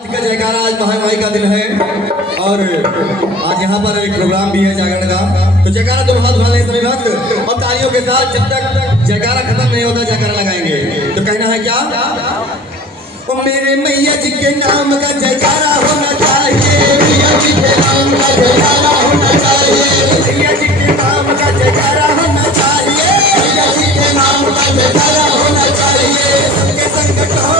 का जयकारा। आज महामाई का दिन है और आज यहाँ पर एक प्रोग्राम भी है जागरण का। तो जयकारा दोनों हाथ उठा लें सभी भक्त और तालियों के साथ जब तक जयकारा खत्म नहीं होता जयकारा लगाएंगे। तो कहना है क्या, ओ मेरे मैया जी के नाम का जयकारा होना चाहिए, मैया जी के नाम का जयकारा होना चाहिए, मैया जी के नाम का जयकारा होना चाहिए, मैया जी के नाम का जयकारा होना चाहिए। सबके संकटों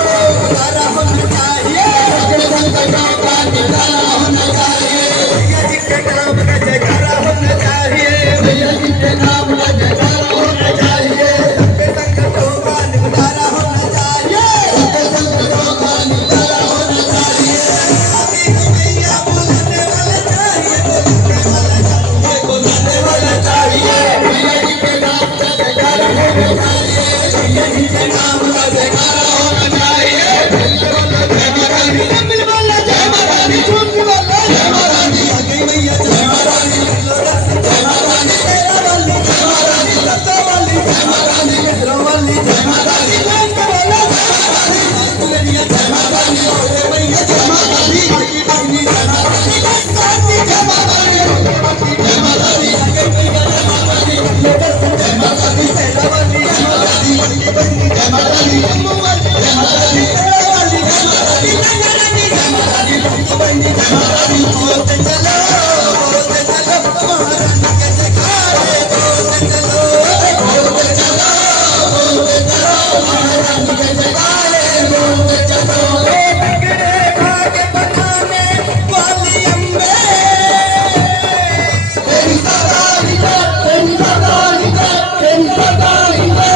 उतारा होना चाहिए, सबके संकटों का निवारा होना चाहिए, मैया जी के नाम का जयकारा होना चाहिए, मैया जी के नाम का जयकारा होना चाहिए। सबके संकटों का निवारा होना चाहिए, सबके संकटों का निवारा होना चाहिए। मैया बुलाने वाला चाहिए, बुलाने वाला चाहिए, मैया जी के नाम का जयकारा होना चाहिए, मैया जी के नाम का जयकारा होना चाहिए। मिल वाला जय माता दी, झूम वाला जय माता दी, आ गई मैया जय माता दी, जय माता दी, तेरा वाली जय माता दी, लता वाली जय माता दी, मित्रों वाली जय माता दी, नाच वाला जय माता दी, दुनिया जय माता दी, ओए मैया जय माता दी, की बहनी जय माता दी, काकी जय माता दी, काकी जय माता दी, आ गई मैया जय माता दी, जय माता दी, तेरा वाली जय माता दी, की बहनी जय माता दी, अम्मू वाली जय माता दी, तेरा वाली जय माता दी, नैना रानी जय माता दी, की बहनी जय माता दी। बोलते चलो महारानी के जयकारे, बोलते चलो बोलते चलो बोलते चलो महारानी के जयकारे, बोलते चलो। बिगड़े भाग्य बनाने वाली अम्बे, तेरी सवारी का, तेरी सवारी का, तेरी सवारी का,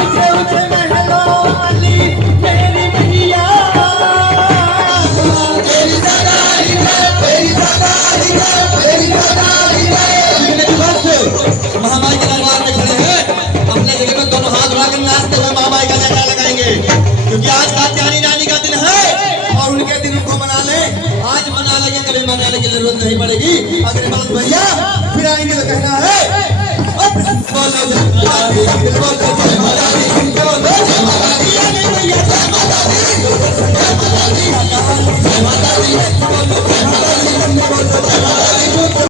ऊंचे ऊंचे महलों वाली मेरी मैया, तेरी सवारी का, तेरी सवारी का, तेरी सवारी का। महामाई के दरबार में खड़े हैं, अपने जगह में दोनों हाथ उठाकर नाचते हुए महामाई का जयकारा लगाएंगे, क्योंकि आज कात्यायनी रानी का दिन है और उनके दिन उनको मना ले। आज मना लेंगे, कभी मनाने की जरूरत नहीं पड़ेगी। अगर मदद भैया फिर आएंगे तो कहना है बोलो जय माता दी, बोलो जय